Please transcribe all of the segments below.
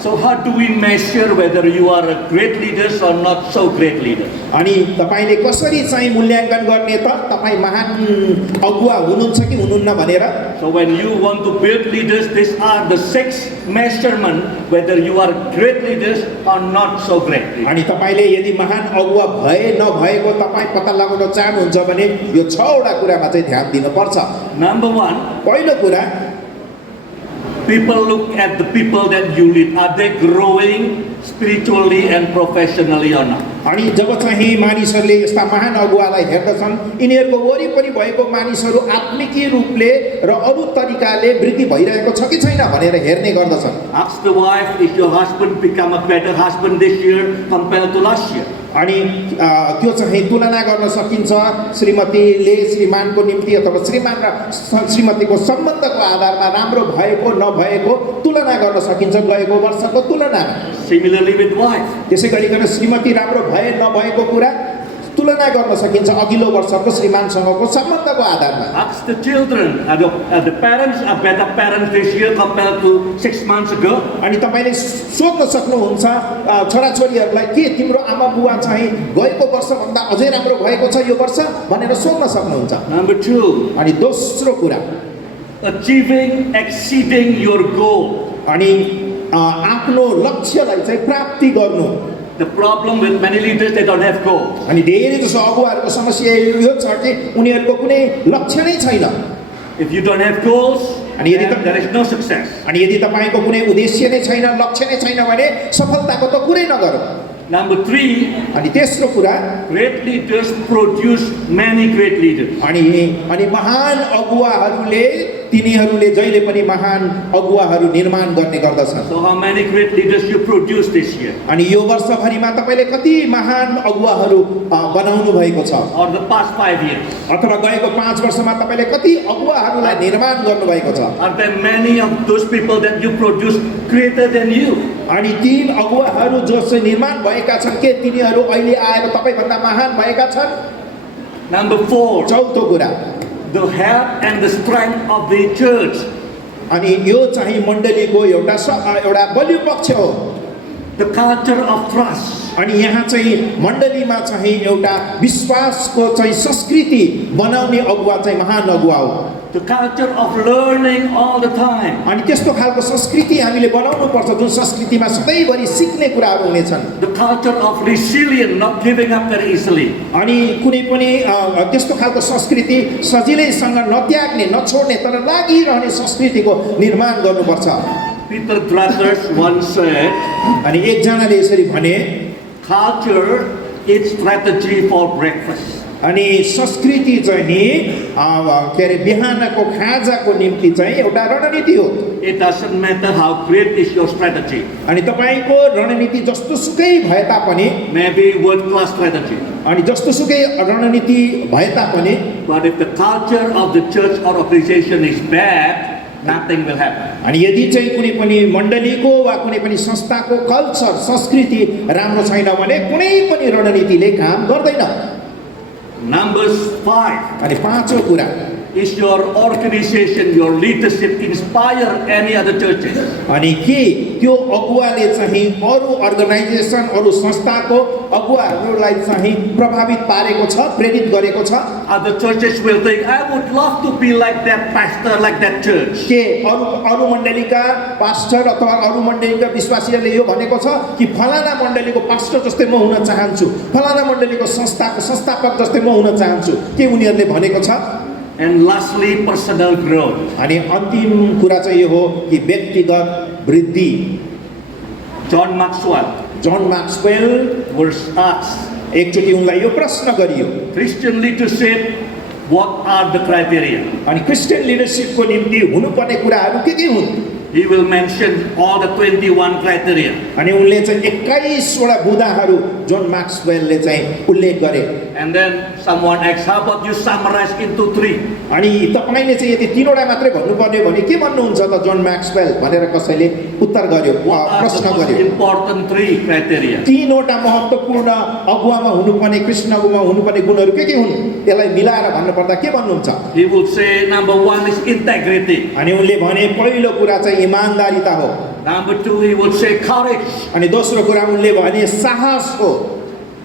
So how do we measure whether you are a great leaders or not so great leaders? अनि तपाईले कसरी चाहिँ मूल्याङ्कन गर्ने त तपाई महान अगुवा हुनुहुन्छ कि हुनुहुन्न भनेर? So when you want to build leaders, these are the 6 measurement whether you are great leaders or not so great leaders. अनि तपाईले यदि महान अगुवा भए नभएको तपाई पत्ता लगाउन चाहनुहुन्छ भने यो 6 वटा कुरामा चाहिँ ध्यान दिनुपर्छ। Number 1, पहिलो कुरा, people look at the people that you lead. Are they growing spiritually and professionally or not? अनि जब चाहिँ मानिसहरूले यस्ता महान अगुवालाई हेर्दछन्, यिनीहरूको वरिपरि भएको मानिसहरू आत्मिकीय रूपले र अरू तरिकाले वृद्धि भइरहेको छ कि छैन भनेर हेर्ने गर्दछन्। Ask the wife, if your husband become a better husband this year compared to last year. अनि त्यो चाहिँ तुलना गर्न सकिन्छ श्रीमतीले श्रीमानको निम्ति अथवा श्रीमान र श्रीमतीको सम्बन्धको आधारमा राम्रो भएको नभएको तुलना गर्न सकिन्छ गएको वर्षको तुलनामा। Similarly with wife. त्यसै गरिकन श्रीमती राम्रो भए नभएको कुरा तुलना गर्न सकिन्छ अघिल्लो वर्षको श्रीमानसँगको सम्बन्धको आधारमा। Ask the children, are the parents a better parents this year compared to 6 months ago? अनि तपाईले सोध्न सक्नुहुन्छ छोराछोरीहरूलाई के तिम्रो आमा बुवा चाहिँ गएको वर्षभन्दा अझै राम्रो भएको छ यो वर्ष भनेर सोध्न सक्नुहुन्छ। Number 2, अनि दोस्रो कुरा, achieving, exceeding your goal. अनि आफ्नो लक्ष्यलाई चाहिँ प्राप्ति गर्नु। The problem with many leaders, they don't have goals. अनि धेरै जसो अगुवाहरूको समस्या यो छ कि उनीहरूको कुनै लक्ष्य नै छैन। If you don't have goals, अनि यदि then there is no success. अनि यदि तपाईको कुनै उद्देश्य नै छैन, लक्ष्य नै छैन भने सफलताको त कुरै नगरौँ। Number 3, अनि तेस्रो कुरा, great leaders produce many great leaders. अनि महान अगुवाहरूले तिनीहरूले जहिले पनि महान अगुवाहरू निर्माण गर्ने गर्दछन्। So how many great leaders you produce this year? अनि यो वर्षभरिमा तपाईले कति महान अगुवाहरू बनाउनु भएको छ? Or the past 5 years? अथवा गएको 5 वर्षमा तपाईले कति अगुवाहरूलाई निर्माण गर्नु भएको छ? Are there many of those people that you produce greater than you? अनि तीन अगुवाहरू जो चाहिँ निर्माण भएका छन् के तिनीहरू अहिले आएर तपाईभन्दा महान भएका छन्? Number 4, चौथो कुरा, the health and the strength of the church. अनि यो चाहिँ मण्डलीको एउटा बलियो पक्ष हो। The culture of trust. अनि यहाँ चाहिँ मण्डलीमा चाहिँ एउटा विश्वासको चाहिँ संस्कृति बनाउने अगुवा चाहिँ महान अगुवा हो। The culture of learning all the time. अनि त्यस्तो खालको संस्कृति हामीले बनाउनु पर्छ जुन संस्कृतिमा सधैँभरि सिक्ने कुराहरू हुनेछन्। The culture of resilience, not giving up very easily. अनि कुनै पनि त्यस्तो खालको संस्कृति सजिलैसँग नत्याग्ने नछोड्ने तर लागिरहने संस्कृतिको निर्माण गर्नुपर्छ। Peter Drucker once said, अनि एकजनाले यसरी भने, culture is strategy for breakfast. अनि संस्कृति चाहिँ के अरे बिहानको खाजाको निम्ति चाहिँ एउटा रणनीति हो। It doesn't matter how great is your strategy. अनि तपाईको रणनीति जस्तो सुकै भए तापनि, maybe world class strategy. अनि जस्तो सुकै रणनीति भए तापनि, but if the culture of the church or organization is bad, nothing will happen. अनि यदि चाहिँ कुनै पनि मण्डलीको वा कुनै पनि संस्थाको कल्चर संस्कृति राम्रो छैन भने कुनै पनि रणनीतिले काम गर्दैन। Numbers 5. अनि पाँचौं कुरा, is your organization, your leadership inspire any other churches? अनि के त्यो अगुवाले चाहिँ अरू अर्गनाइजेसन अरू संस्थाको अगुवाहरूलाई चाहिँ प्रभावित पारेको छ, प्रेरित गरेको छ? Other churches will think, I would love to be like that pastor, like that church. के अरू मण्डलीका पास्टर अथवा अरू मण्डलीका विश्वासीहरूले यो भनेको छ कि फलाना मण्डलीको पास्टर जस्तै म हुन चाहन्छु, फलाना मण्डलीको संस्थाको संस्थापक जस्तै म हुन चाहन्छु, के उनीहरूले भनेको छ? And lastly, personal growth. अनि अन्तिम कुरा चाहिँ यो हो कि व्यक्तिगत वृद्धि। John Maxwell was asked, एकचोटि उनलाई यो प्रश्न गरियो, Christian leadership, what are the criteria? अनि क्रिस्चियन लिडरशिपको निम्ति हुनुपर्ने कुराहरू के हुन्? He will mention all the 21 criteria. अनि उनले चाहिँ 21 वटा बुँदाहरू जोन मैक्सवेलले चाहिँ उल्लेख गरे। And then someone asks, how about you summarize into 3? अनि तपाईले चाहिँ यदि 3 वटा मात्रै भन्नुपर्ने भने के भन्नुहुन्छ त जोन मैक्सवेल भनेर कसैले उत्तर गर्यो, प्रश्न गर्यो। Important 3 criteria. 3 वटा महत्त्वपूर्ण अगुवामा हुनुपर्ने कृष्ण अगुवामा हुनुपर्ने गुणहरू के हुन्? यसलाई मिलाएर भन्नुपर्दा के भन्नुहुन्छ? He would say number 1 is integrity. अनि उनले भने पहिलो कुरा चाहिँ ईमानदारीता हो। Number two, he would say courage. अनि दोस्रो कुरा उनले भने साहस हो।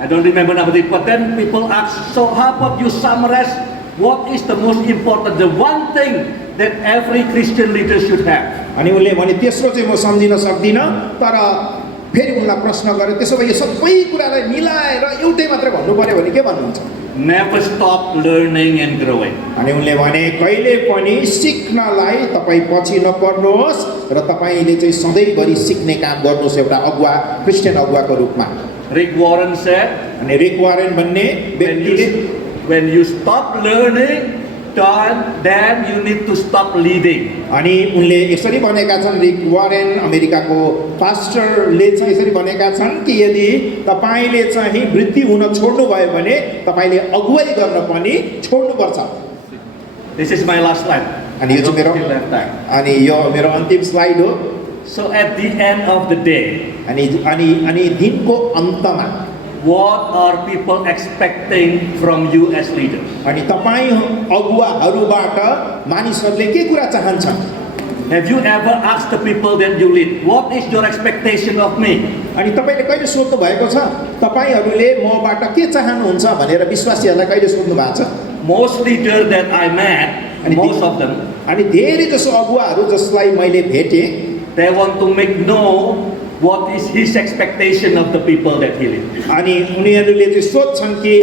I don't remember number three, but then people ask, so how about you summarize what is the most important, the one thing that every Christian leader should have? अनि उनले भने तेस्रो चाहिँ म सम्झिन सक्दिनँ, तर फेरि उनलाई प्रश्न गरे त्यसो भए यो सबै कुरालाई मिलाएर एउटै मात्र भन्नु पर्यो भने के भन्नुहुन्छ? Never stop learning and growing. अनि उनले भने कहिले पनि सिक्नलाई तपाईँ पछि नपर्नुहोस् र तपाईँले चाहिँ सधैँभरि सिक्ने काम गर्नुहोस् एउटा अगुवा क्रिस्चियन अगुवाको रूपमा। Rick Warren said, अनि रिक वारेन भन्ने व्यक्तिले when you stop learning, then you need to stop leading. अनि उनले यसरी भनेका छन्, रिक वारेन अमेरिकाको पास्टरले चाहिँ यसरी भनेका छन् कि यदि तपाईँले चाहिँ वृद्धि हुन छोड्नु भयो भने तपाईँले अगुवाई गर्न पनि छोड्नुपर्छ। This is my last slide. अनि यो चाहिँ मेरो Still have time. अनि यो मेरो अन्तिम स्लाइड हो। So at the end of the day, अनि दिनको अन्तमा what are people expecting from you as leaders? अनि तपाईँ अगुवाहरूबाट मानिसहरूले के कुरा चाहन्छन्? Have you ever asked the people that you lead, what is your expectation of me? अनि तपाईँले कहिले सोध्नु भएको छ तपाईँहरूले मबाट के चाहनुहुन्छ भनेर विश्वासीहरूलाई कहिले सोध्नु भएको छ? Most leaders that I met, most of them, अनि धेरै जसो अगुवाहरू जसलाई मैले भेटेँ they want to make know what is his expectation of the people that he leads. अनि उनीहरूले चाहिँ सोध्छन् कि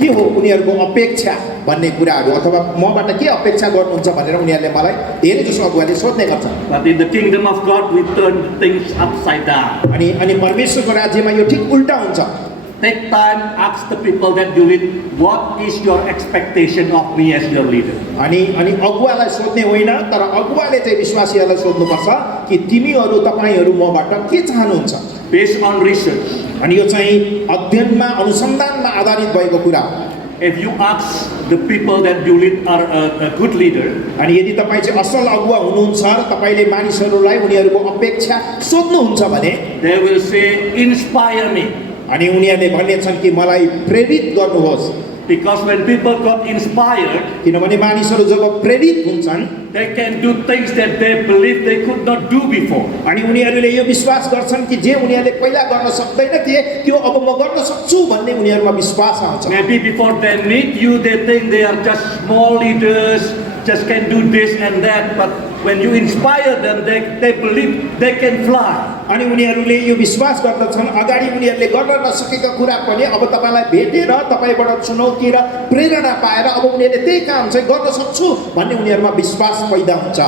के हो उनीहरूको अपेक्षा भन्ने कुराहरू अथवा मबाट के अपेक्षा गर्नुहुन्छ भनेर उनीहरूले मलाई धेरै जसो अगुवाले सोध्ने गर्छन्। But in the kingdom of God, we turn things upside down. अनि परमेश्वरको राज्यमा यो ठिक उल्टा हुन्छ। Take time, ask the people that you lead, what is your expectation of me as your leader? अनि अगुवालाई सोध्ने होइन, तर अगुवाले चाहिँ विश्वासीहरूलाई सोध्नुपर्छ कि तिमीहरू तपाईहरू मबाट के चाहनुहुन्छ? Based on research. अनि यो चाहिँ अध्ययनमा अनुसन्धानमा आधारित भएको कुरा हो। If you ask the people that you lead are a good leader, अनि यदि तपाईँ चाहिँ असल अगुवा हुनुहुन्छ र तपाईले मानिसहरूलाई उनीहरूको अपेक्षा सोध्नुहुन्छ भने they will say, inspire me. अनि उनीहरूले भन्नेछन् कि मलाई प्रेरित गर्नुहोस्। Because when people got inspired, किनभने मानिसहरू जब प्रेरित हुन्छन् they can do things that they believe they could not do before. अनि उनीहरूले यो विश्वास गर्छन् कि जे उनीहरूले पहिला गर्न सक्दैन थिए त्यो अब म गर्न सक्छु भन्ने उनीहरुमा विश्वास आउँछ। Maybe before they meet you, they think they are just small leaders, just can do this and that, but when you inspire them, they believe they can fly. अनि उनीहरूले यो विश्वास गर्दछन् अगाडि उनीहरूले गर्न नसकेका कुरा पनि अब तपाईलाई भेटेर तपाईबाट चुनौती र प्रेरणा पाएर अब उनीहरूले त्यही काम चाहिँ गर्न सक्छु भन्ने उनीहरुमा विश्वास पैदा हुन्छ।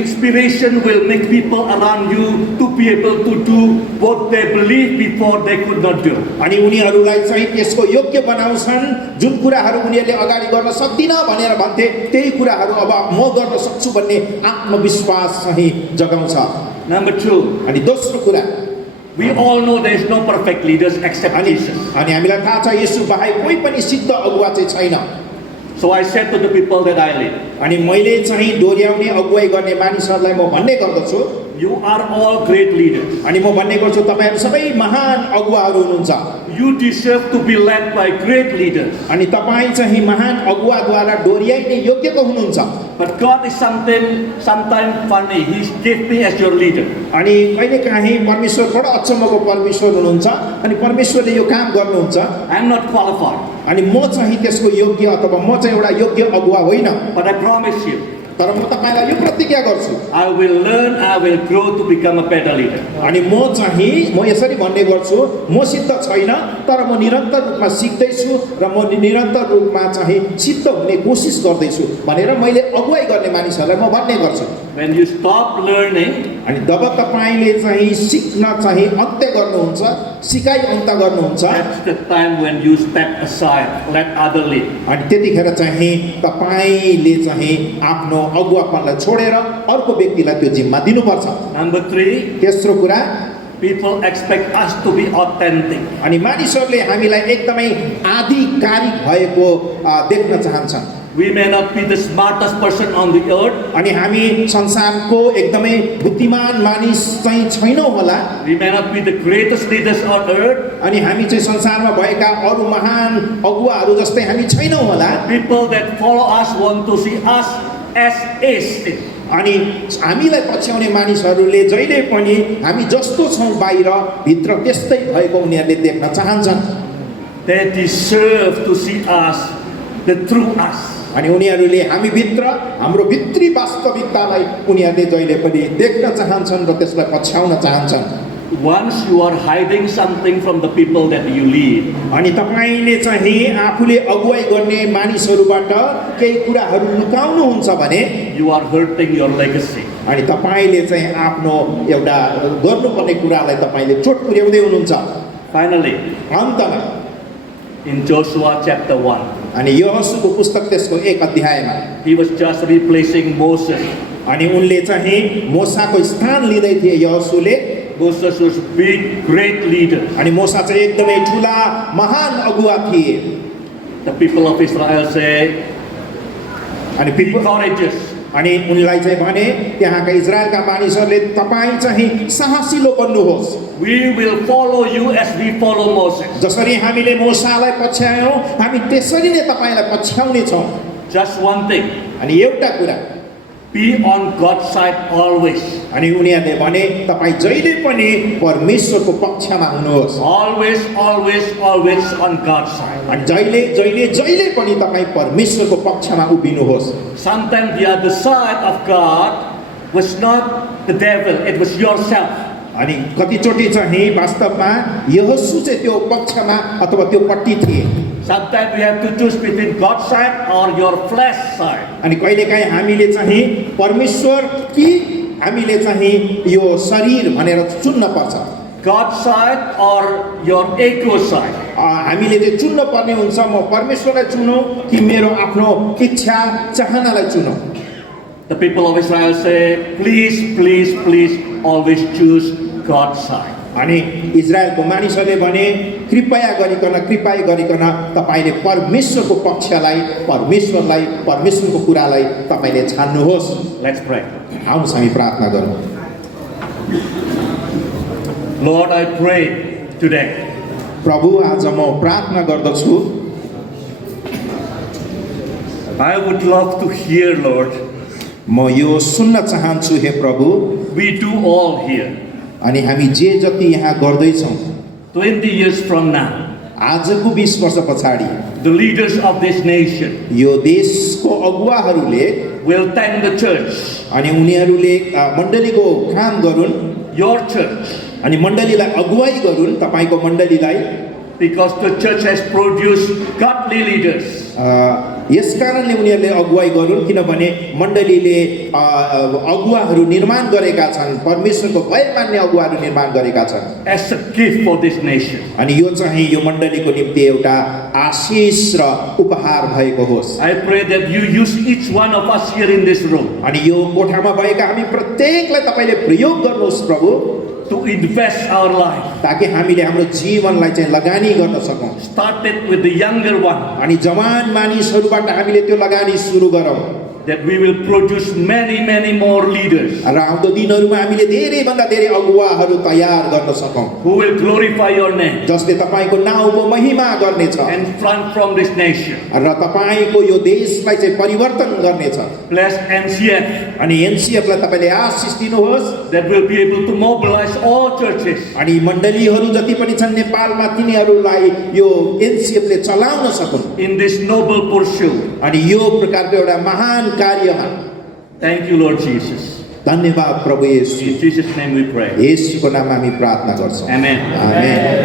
Inspiration will make people around you to be able to do what they believe before they could not do. अनि उनीहरूलाई चाहिँ त्यसको योग्य बनाउँछन् जुन कुराहरू उनीहरूले अगाडि गर्न सक्दिन भनेर भन्थे त्यही कुराहरू अब म गर्न सक्छु भन्ने आत्मविश्वास चाहिँ जगाउँछ। Number 2, अनि दोस्रो कुरा we all know there is no perfect leaders except Jesus. अनि हामीलाई थाहा छ येशू बाहेक कोही पनि सिद्ध अगुवा चाहिँ छैन। So I said to the people that I lead, अनि मैले चाहिँ डोर्याउने अगुवाई गर्ने मानिसहरूलाई म भन्ने गर्दछु you are all great leaders. अनि म भन्ने गर्छु तपाईहरु सबै महान अगुवाहरू हुनुहुन्छ। You deserve to be led by great leaders. अनि तपाई चाहिँ महान अगुवाद्वारा डोर्याइने योग्यको हुनुहुन्छ। But God is sometimes funny. He gave me as your leader. अनि कहिलेकाहीँ परमेश्वर बडो अचम्मको परमेश्वर हुनुहुन्छ अनि परमेश्वरले यो काम गर्नुहुन्छ। I am not qualified. अनि म चाहिँ त्यसको योग्य अथवा म चाहिँ एउटा योग्य अगुवा होइन। But I promise you, तर म तपाईलाई यो प्रतिज्ञा गर्छु I will learn, I will grow to become a better leader. अनि म यसरी भन्ने गर्छु म सिद्ध छैन तर म निरन्तर रूपमा सिक्दै छु र म निरन्तर रूपमा चाहिँ सिद्ध हुने कोसिस गर्दै छु भनेर मैले अगुवाई गर्ने मानिसहरूलाई म भन्ने गर्छु। When you stop learning, अनि जब तपाईले चाहिँ सिक्न चाहिँ अन्त्य गर्नुहुन्छ सिकाइ अन्त गर्नुहुन्छ that's the time when you step aside, let other lead. अनि त्यतिखेर चाहिँ तपाईले चाहिँ आफ्नो अगुवापनलाई छोडेर अर्को व्यक्तिलाई त्यो जिम्मा दिनुपर्छ। Number 3, तेस्रो कुरा people expect us to be authentic. अनि मानिसहरूले हामीलाई एकदमै आधिकारिक भएको देख्न चाहन्छन्। We may not be the smartest person on the earth. अनि हामी संसारको एकदमै बुद्धिमान मानिस चाहिँ छैनौं होला। We may not be the greatest leaders on earth. अनि हामी चाहिँ संसारमा भएका अरु महान अगुवाहरू जस्तै हामी छैनौं होला। People that follow us want to see us as is. अनि हामीलाई पछ्याउने मानिसहरूले जहिले पनि हामी जस्तो छौँ बाहिर भित्र त्यस्तै भएको उनीहरूले देख्न चाहन्छन्। They deserve to see us, the true us. अनि उनीहरूले हामी भित्र हाम्रो भित्री वास्तविकतालाई उनीहरूले जहिले पनि देख्न चाहन्छन् र त्यसलाई पछ्याउन चाहन्छन्। Once you are hiding something from the people that you lead, अनि तपाईले चाहिँ आफूले अगुवाई गर्ने मानिसहरूबाट केही कुराहरू लुकाउनुहुन्छ भने you are hurting your legacy. अनि तपाईले चाहिँ आफ्नो एउटा गर्नुपर्ने कुरालाई तपाईले चोट पुर्याउँदै हुनुहुन्छ। Finally, अन्तमा in Joshua chapter 1, अनि यहोशूको पुस्तक त्यसको 1 अध्यायमा he was just replacing Moses. अनि उनले चाहिँ मोसाको स्थान लिँदै थिए यहोशूले। Moses was big, great leader. अनि मोसा चाहिँ एकदमै ठुला महान अगुवा थिए। The people of Israel say, अनि be courageous. अनि उनलाई चाहिँ भने त्यहाँका इजरायलका मानिसहरूले तपाईँ चाहिँ साहसिलो बन्नुहोस्। We will follow you as we follow Moses. जसरी हामीले मोसालाई पछ्यायौँ हामी त्यसरी नै तपाईलाई पछ्याउने छौँ। Just one thing, अनि एउटा कुरा be on God's side always. अनि उनीहरूले भने तपाईँ जहिले पनि परमेश्वरको पक्षमा हुनुहोस्। Always, always, always on God's side. अनि जहिले जहिले जहिले पनि तपाईँ परमेश्वरको पक्षमा उभिनुहोस्। Sometimes the other side of God was not the devil, it was yourself. अनि कतिचोटि चाहिँ वास्तवमा यहोशू चाहिँ त्यो पक्षमा अथवा त्यो पट्टि थिए। Sometimes we have to choose between God's side or your flesh side. अनि कहिलेकाहीँ हामीले चाहिँ परमेश्वर कि हामीले चाहिँ यो शरीर भनेर चुन्न पर्छ। God's side or your ego side. हामीले चाहिँ चुन्न पर्ने हुन्छ म परमेश्वरलाई चुनौँ कि मेरो आफ्नो इच्छा चाहनालाई चुनौँ। The people of Israel say, please, please, please always choose God's side. अनि इजरायलको मानिसहरूले भने कृपया गरिकन तपाईले परमेश्वरको पक्षलाई परमेश्वरलाई परमेश्वरको कुरालाई तपाईले छान्नुहोस्। Let's pray. आउनुहोस् हामी प्रार्थना गरौँ। Lord, I pray today. प्रभु आज म प्रार्थना गर्दछु। I would love to hear, Lord. म यो सुन्न चाहन्छु हे प्रभु। We do all here. अनि हामी जे जति यहाँ गर्दैछौँ 20 years from now, आजको 20 वर्ष पछाडि the leaders of this nation यो देशको अगुवाहरूले will thank the church, अनि उनीहरूले मण्डलीको काम गरून्। your church, अनि मण्डलीलाई अगुवाई गरून् तपाईको मण्डलीलाई। because the church has produced godly leaders. यस कारणले उनीहरूले अगुवाई गरून् किनभने मण्डलीले अगुवाहरू निर्माण गरेका छन्। परमेश्वरको भय मान्ने अगुवाहरू निर्माण गरेका छन्। As a gift for this nation. अनि यो चाहिँ यो मण्डलीको निम्ति एउटा आशीष र उपहार भएको होस्। I pray that you use each one of us here in this room. अनि यो कोठामा भएका हामी प्रत्येकलाई तपाईले प्रयोग गर्नुहोस् प्रभु। To invest our life. ताकि हामीले हाम्रो जीवनलाई चाहिँ लगानी गर्न सकौँ। Started with the younger one. अनि जवान मानिसहरूबाट हामीले त्यो लगानी सुरु गरौँ। That we will produce many, many more leaders. र आउँदो दिनहरूमा हामीले धेरै भन्दा धेरै अगुवाहरू तयार गर्न सकौँ। Who will glorify your name. जसले तपाईको नाउँको महिमा गर्नेछ। And from this nation. र तपाईको यो देशलाई चाहिँ परिवर्तन गर्नेछ। Bless NCF. अनि एनसीएफलाई तपाईले आशीष दिनुहोस्। That will be able to mobilize all churches. अनि मण्डलीहरू जति पनि छन् नेपालमा तिनीहरूलाई यो एनसीएफले चलाउन सकुन्। In this noble pursuit. अनि यो प्रकारको एउटा महान कार्यमा। Thank you, Lord Jesus. धन्यवाद प्रभु येशू। In Jesus' name we pray. येशूको नाममा हामी प्रार्थना गर्छौँ। Amen. आमेन।